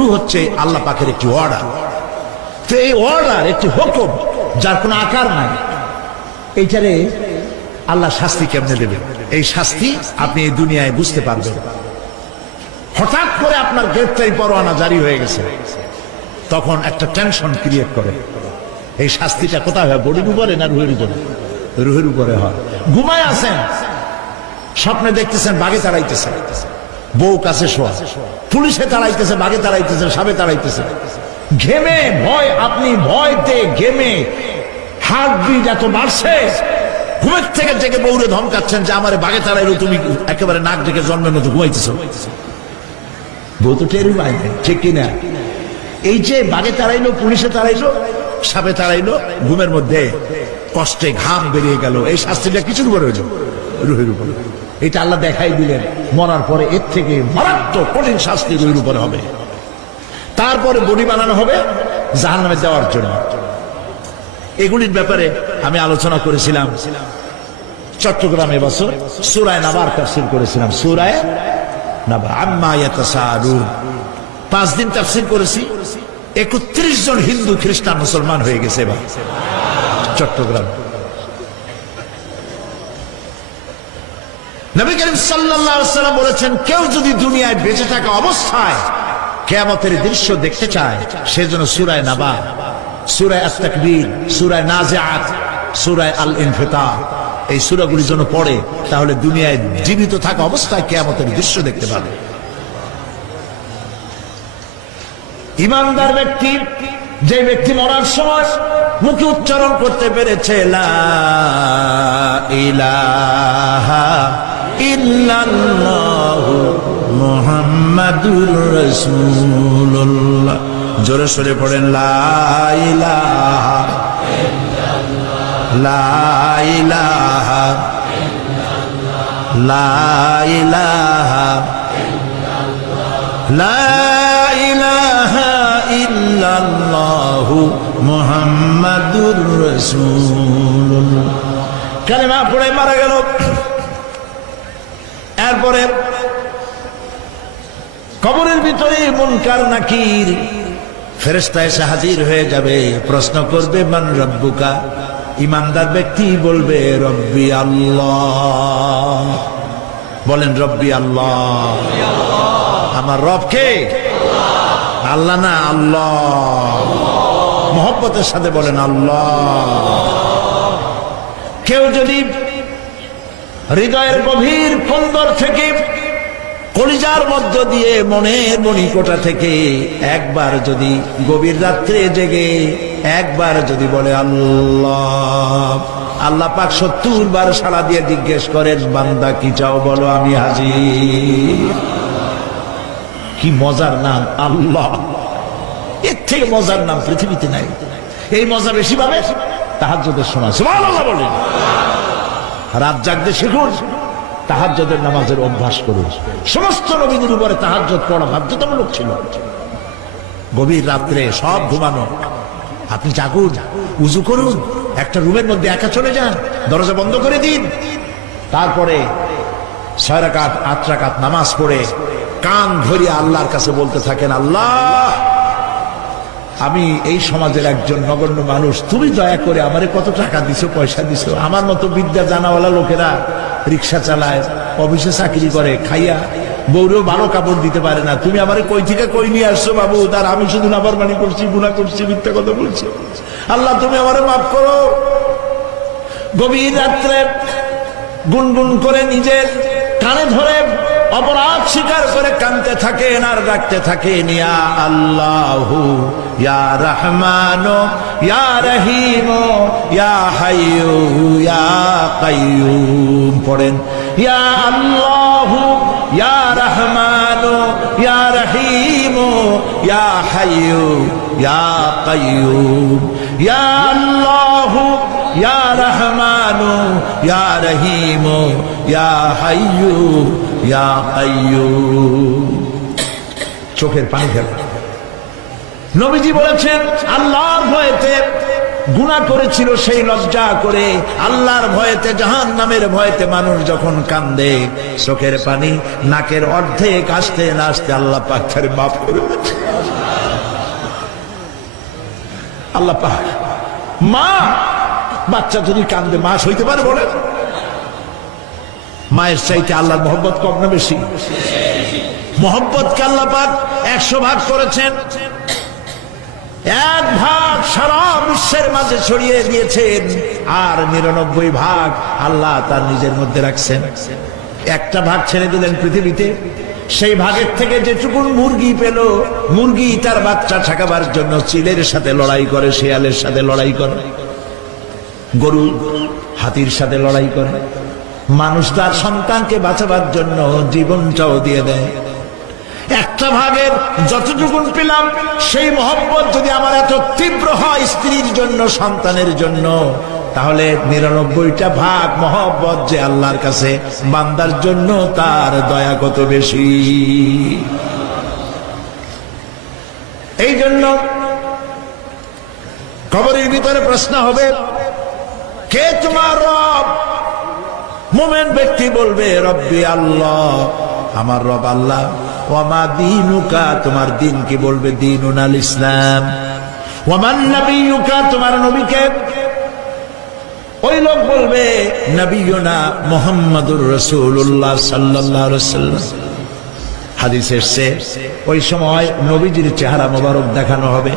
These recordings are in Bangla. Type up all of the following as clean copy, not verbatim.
রূহ হচ্ছে আল্লাহ পাকের একটি অর্ডার। তো এই অর্ডার একটি হুকুম, যার কোনো আকার নাই, এইটারে আল্লাহ শাস্তি কেমনে দেবেন? এই শাস্তি আপনি এই দুনিয়ায় বুঝতে পারবেন। হঠাৎ করে আপনার গ্রেফতারি পরোয়ানা জারি হয়ে গেছে, তখন একটা টেনশন ক্রিয়েট করে। এই শাস্তিটা কোথায় হয়? বডির উপরে না রুহের উপরে? রুহের উপরে হয়। ঘুমায় আছেন, স্বপ্নে দেখতেছেন বাঘে তাড়াইতেছে, বউ কাছে শোয়া, পুলিশে তাড়াইতেছে, বাঘে তাড়াইতেছে, সাপে তাড়াইতেছে, ঘেমে ভয়, আপনি ভয়তে ঘেমে হার্টবিট এত বাড়ছে, ঘুমের থেকে জেগে বউরে ধমকাচ্ছেন যে আমারে বাঘে তাড়াইলো, তুমি একেবারে নাক ডেকে জন্মের মতো ঘুমাইতেছ। বউ তো টেরই পায় না, ঠিক কিনা? এই যে বাঘে তাড়াইলো, পুলিশে তাড়াইলো, সাপে তাড়াইলো, ঘুমের মধ্যে কষ্টে ঘাম বেরিয়ে গেল, এই শাস্তিটা কিছুর উপরে হয়েছে? রুহের উপরে। এটা আল্লাহ দেখাই দিলেন, মরার পরে এর থেকে মারাত্মক কঠিন শাস্তি রুহের উপরে হবে। তারপরে বডি বানানো হবে জাহান্নামে দেওয়ার জন্য। এগুলির ব্যাপারে আমি আলোচনা করেছিলাম চট্টগ্রামে বছর সূরা নাবার তাফসীর করেছিলাম। সূরা নাবা আম্মা ইয়াতাসাআলুন 5 দিন তাফসীর করেছি। 31 জন হিন্দু খ্রিস্টান মুসলমান হয়ে গেছে এবার চট্টগ্রাম। নবী করিম সাল্লাল্লাহু আলাইহি ওয়াসাল্লাম বলেছেন, কেউ যদি দুনিয়ায় বেঁচে থাকা অবস্থায় কিয়ামতের দৃশ্য দেখতে চায়, সেজন্য সূরা নাবা, সূরা আত-তাকবীর, সূরা নাজিআত, সূরা আল-ইনফিতার, এই সূরাগুলি যেন পড়ে, তাহলে দুনিয়ায় জীবিত থাকা অবস্থায় কিয়ামতের দৃশ্য দেখতে পাবে। ঈমানদার ব্যক্তি, যে ব্যক্তি মরার সময় মুখে উচ্চারণ করতে পেরেছে লা ইলাহা ইল্লাল্লাহু মুহাম্মাদুর রাসূলুল্লাহ, জোরে সোরে পড়েন লা ইলাহা ইল্লাল্লাহ, লা ইলাহা ইল্লাল্লাহ, লা ইলাহা ইল্লাল্লাহ, লা ইলাহা ইল্লাল্লাহু মুহাম্মাদুর রাসূলুল্লাহ। কালেমা পড়ে মারা গেল। এরপরে কবরের ভিতরে মুনকার নাকির ফেরেশতা এসে হাজির হয়ে যাবে, প্রশ্ন করবে মান রব্বুকা। ঈমানদার ব্যক্তি বলবে রব্বি আল্লাহ। বলেন রব্বি আল্লাহ। আমার রব কে? আল্লাহ না, আল্লাহ। মোহব্বতের সাথে বলেন আল্লাহ। কেউ যদি হৃদয়ের গভীর কন্দর থেকে, কলিজার মধ্য দিয়ে, মনের মণিকোটা থেকে একবার যদি গভীর রাত্রে জেগে একবার যদি বলে আল্লাহ, আল্লাহ পাক 70 বার সাড়া দিয়ে জিজ্ঞেস করেন বান্দা কি চাও বলো, আমি হাজির। কি মজার নাম আল্লাহ! এর থেকে মজার নাম পৃথিবীতে নাই। এই মজা বেশি পাবে তাহাজ্জুদের সময়। সুবহানাল্লাহ বলেন। রাত জাগতে শিখুন, তাহাজ্জুদের নামাজের অভ্যাস করুন। সমস্ত নবীদের উপরে তাহাজ্জুদ পড়া বাধ্যতামূলক ছিল। গভীর রাত্রে সব ঘুমানো, আপনি জাগুন, উজু করুন, একটা রুমের মধ্যে একা চলে যান, দরজা বন্ধ করে দিন, তারপরে 6 রাকাত 8 রাকাত নামাজ পড়ে কান ধরিয়া আল্লাহর কাছে বলতে থাকেন, আল্লাহ আমি এই সমাজের একজন নগণ্য মানুষ, তুমি দয়া করে আমারে কত টাকা দিছো, পয়সা দিছো। আমার মতো বিদ্যা জানাওয়ালা লোকেরা রিক্সা চালায়, অফিসে চাকরি করে, খাইয়া বউরেও ভালো কাপড় দিতে পারে না। তুমি আমারে কই থেকে কই নিয়ে আসছো বাবু, তার আমি শুধু নাফরমানি করছি, গুনাহ করছি, মিথ্যা কথা বলছি। আল্লাহ তুমি আমারে মাফ করো। গভীর রাত্রে গুনগুন করে নিজের কানে ধরে অপরাধ স্বীকার করে কাঁদতে থাকেন আর ডাকতে থাকেন, ইয়া আল্লাহু ইয়া রহমানু ইয়া রহিমু ইয়া হাইয়ু ইয়া কাইয়ুম। পড়েন ইয়া আল্লাহু ইয়া রহমানু ইয়া রহিমু ইয়া হাইয়ু ইয়া কাইয়ুম, ইয়া আল্লাহু ইয়া রহমানু ইয়া রহিমু ইয়া হাইয়ু ইয়া কাইয়ুম। চোখের পানি ফেলা। নবীজি বলেছেন আল্লাহর ভয়েতে গুনাহ করেছিল সেই লজ্জা করে আল্লাহর ভয়েতে জাহান্নামের ভয়েতে মানুষ যখন কান্দে চোখের পানি নাকের অর্ধেক আসতে না আসতে আল্লাহ পাক তার মাফ করে দেন। আল্লাহ পাক মা বাচ্চা যদি কান্দে মা সইতে পারে বলে? মায়ের চাইতে আল্লাহর মহব্বত কম না বেশি? মহব্বতকে আল্লাহ পাক 100 ভাগ করেছেন, 1 ভাগ সারা বিশ্বের মাঝে ছড়িয়ে দিয়েছেন, আর 99 ভাগ আল্লাহ তার নিজের মধ্যে রাখছেন। একটা ভাগ ছেড়ে দিলেন পৃথিবীতে, সেই ভাগের থেকে যেটুকু মুরগি পেল, মুরগি তার বাচ্চা ঠেকাবার জন্য চিলের সাথে লড়াই করে, শিয়ালের সাথে লড়াই করে, গরু হাতির সাথে লড়াই করে, মানুষ তার সন্তানকে বাঁচাবার জন্য জীবনটাও দিয়ে দেয়। একটা ভাগের যতটুকু পেলাম সেই মহব্বত যদি আমার এত তীব্র হয় স্ত্রীর জন্য, সন্তানের জন্য, তাহলে 99টা ভাগ মহব্বত যে আল্লাহর কাছে বান্দার জন্য তার দয়া কত বেশি। এই জন্য কবরের ভিতরে প্রশ্ন হবে, কে তোমার রব? মুমিন ব্যক্তি বলবে রব্বি আল্লাহ, আমার রব আল্লাহ। ওয়ামা দীনুকা, তোমার দিন কি? বলবে দীনুনাল ইসলাম। ওয়ামান নবিয়ুকা, তোমার নবীকে? ওই লোক বলবে নবিয়ুনা মুহাম্মাদুর রাসূলুল্লাহ সাল্লাল্লাহু আলাইহি ওয়াসাল্লাম। হাদিসে এসেছে ওই সময় নবীজির চেহারা মোবারক দেখানো হবে,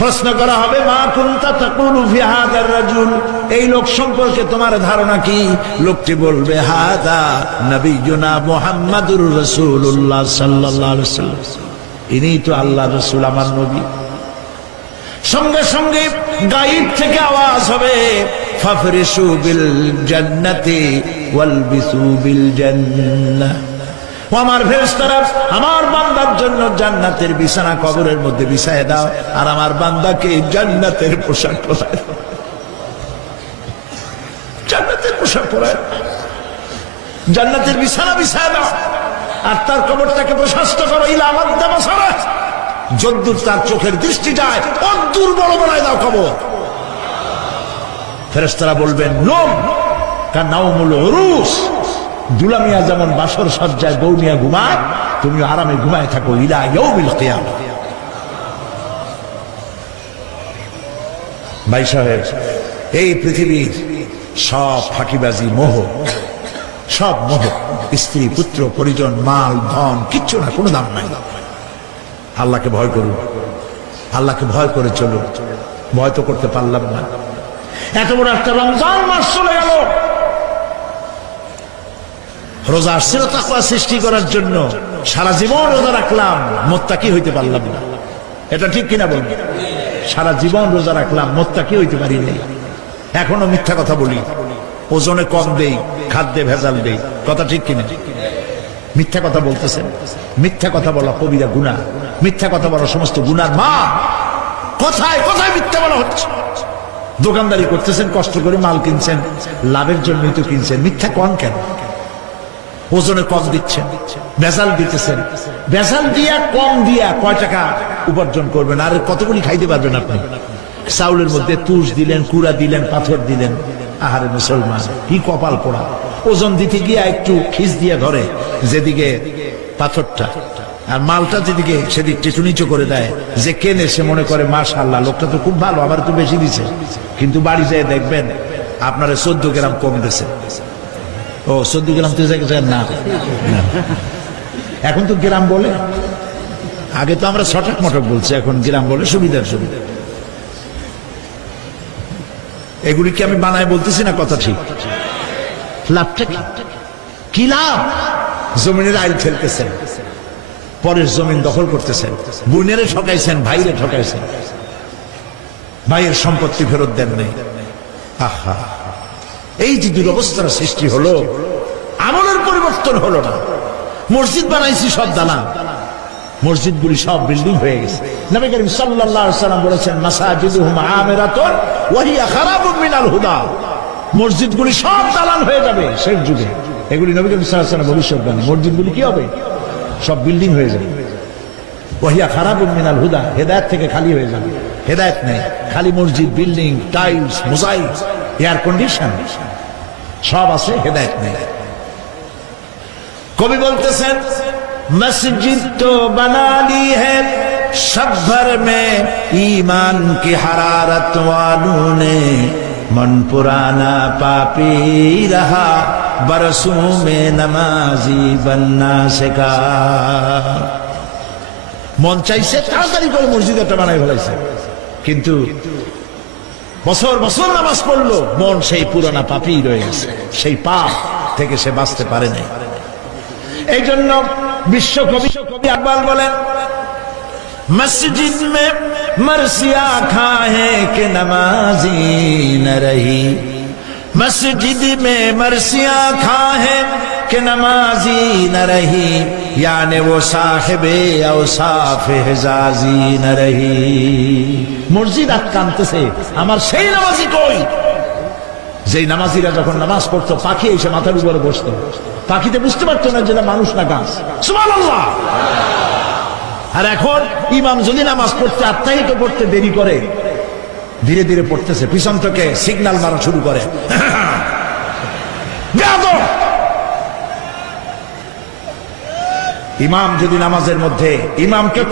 প্রশ্ন করা হবে মা কুনতা তাকুলু ফি হাযার রাজুল, এই লোক সম্পর্কে তোমার ধারণা কি? লোকটি বলবে হাযা নবিয়ুনা মুহাম্মাদুর রাসূলুল্লাহ সাল্লাল্লাহু আলাইহি ওয়াসাল্লাম, ইনি তো আল্লাহর রাসূল, আমার নবী। সঙ্গে সঙ্গে গায়েব থেকে আওয়াজ হবে ফাফরিশু বিল জান্নাতি ওয়ালবিসু বিল জান্নাহ, ও আমার ফেরেশতারা আমার বান্দার জন্য জান্নাতের বিছানা কবরের মধ্যে বিছায় দাও, আর আমার বান্দাকে জান্নাতের পোশাক পরায় দাও, জান্নাতের পোশাক পরায়, জান্নাতের বিছানা বিছায় দাও, আর তার কবরটাকে প্রশস্ত করো ইলা মাদ্দা বাসারা, যদ্দূর তার চোখের দৃষ্টি যায় অদ্দূর বড় বানায় দাও কবর। ফেরেশতারা বলবেন নোম কানাউমুল উরুস, দুলামিয়া যেমন বাসর সজ্জায় বৌনিয়া ঘুমায়, তুমি আরামে ঘুমায় থাকো ইলা ইয়াউমিল কিয়ামা। ভাই সাহেব, এই পৃথিবীর সব ফাঁকিবাজি, মোহ, সব মোহ, স্ত্রী পুত্র পরিজন মাল ধন কিচ্ছু না, কোনো দাম নাই। আল্লাহকে ভয় করুন, আল্লাহকে ভয় করে চলুন। ভয় তো করতে পারলাম না, এত বড় একটা রমজান মাস চলে গেল, রোজা আসছিল তাকওয়া সৃষ্টি করার জন্য, সারা জীবন রোজা রাখলাম, মুত্তাকি হইতে পারলাম না। এটা ঠিক কিনা বলুন? সারা জীবন রোজা রাখলাম, মুত্তাকি হইতে পারি নাই। এখনো মিথ্যা কথা বলি, ওজনে কম দেই, খাদ্যে ভেজাল দেই, কথা ঠিক কিনা? মিথ্যা কথা বলতেছেন। মিথ্যা কথা বলা কবিরা গুনাহ, মিথ্যা কথা বলা সমস্ত গুনার মা। কথায় কথায় মিথ্যা বলা হচ্ছে। দোকানদারি করতেছেন, কষ্ট করে মাল কিনছেন, লাভের জন্যই তো কিনছেন, মিথ্যা কন কেন? ওজনে কম দিচ্ছেন, ভেজাল দিতেছেন, ভেজাল দিয়া কম দিয়া কয় টাকা উপার্জন করবেন? আর কতগুলি খাইতে পারবেন আপনি? চাউলের মধ্যে তুষ দিলেন, কুড়া দিলেন, পাথর দিলেন। আহারে মুসলমান, কি কপাল পোড়া! ওজন দিতে গিয়া একটু খিস দিয়ে ধরে যেদিকে পাথরটা, আর মালটা যেদিকে সেদিক টেচু নিচু করে দেয়। যে কেনে সে মনে করে মাশাআল্লাহ, লোকটা তো খুব ভালো, আবার তো বেশি দিছে। কিন্তু বাড়ি যেয়ে দেখবেন আপনারা 14 গ্রাম কম দিছে। ও 14 গ্রাম তো না, এখন তো গ্রাম বলে, আগে তো আমরা ছটক মটক বলছি, এখন গ্রাম বলে সুবিধার সুবিধা। এগুলি কি আমি বানায় বলতেছি না? কথা ঠিক। লাভটা কি? লাভ? জমিনের আইল ফেলতেছেন, পরের জমিন দখল করতেছেন, বোনেরে ঠকাইছেন, ভাইরে ঠকাইছেন, ভাইয়ের সম্পত্তি ফেরত দেন নাই। আহা, এই যে দুরবস্থার সৃষ্টি হলো, আমলের পরিবর্তন হলো না। মসজিদ বানাইছি সব দালান, মসজিদগুলি সব বিল্ডিং হয়ে গেছে। নবী করিম সাল্লাল্লাহু আলাইহি ওয়াসাল্লাম বলেছেন মাসাজিদুহুম আমিরাতুন ওয়া হিয়া খারাবুম মিনাল হুদা, মসজিদগুলি সব দালান হয়ে যাবে শেষ যুগে। এগুলি নবী করিম সাল্লাল্লাহু আলাইহি ওয়াসাল্লাম ভবিষ্যৎবাণী। মসজিদগুলি কি হবে? সব বিল্ডিং হয়ে যাবে। ওহিয়া খারাবুম মিনাল হুদা, হেদায়েত থেকে খালি হয়ে যাবে। হেদায়েত নেই, খালি মসজিদ, building, tiles, mosaic, air condition সব আছে, হেদায়েত নেই। কবি বলতেছেন মসজিদ তো बना ली है सब भर में ईमान की हरारत वालों ने, मन पुराना पापी रहा बरसों में नमाजी बनना सिखा। মন চাইছে তাড়াতাড়ি করে মসজিদ একটা বানাই ফেলাইছে, কিন্তু বছর বছর নামাজ পড়লো, মন সেই পুরানা পাপী রয়ে গেছে, সেই পাপ থেকে সে বাঁচতে পারে নাই। এই জন্য বিশ্বকবি আকবাল বলেন মসজিদ মে মরসিয়া খাহে কে নমাজি ন রহি, মসজিদ মে মরসিয়া খাহে কে নমাজি ন রহি, यानी वो साहिबे औसाफ हिजाजी न रही। মসজিদ আটকানতেছে, আমার সেই নামাজি কই? যেই নামাজিরা যখন নামাজ পড়তো পাখি এসে মাথার উপরে বসতো, পাখিতে বুঝতে পারতো না যেটা মানুষ না গাছ। সুবহানাল্লাহ। আর এখন ইমাম যদি নামাজ পড়তে আত্মাহিত করতে দেরি করে, ধীরে ধীরে পড়তেছে, পিছন থেকে সিগন্যাল মারা শুরু করে, বেয়াদব। ইমাম যদি নামাজের মধ্যে ইমামকে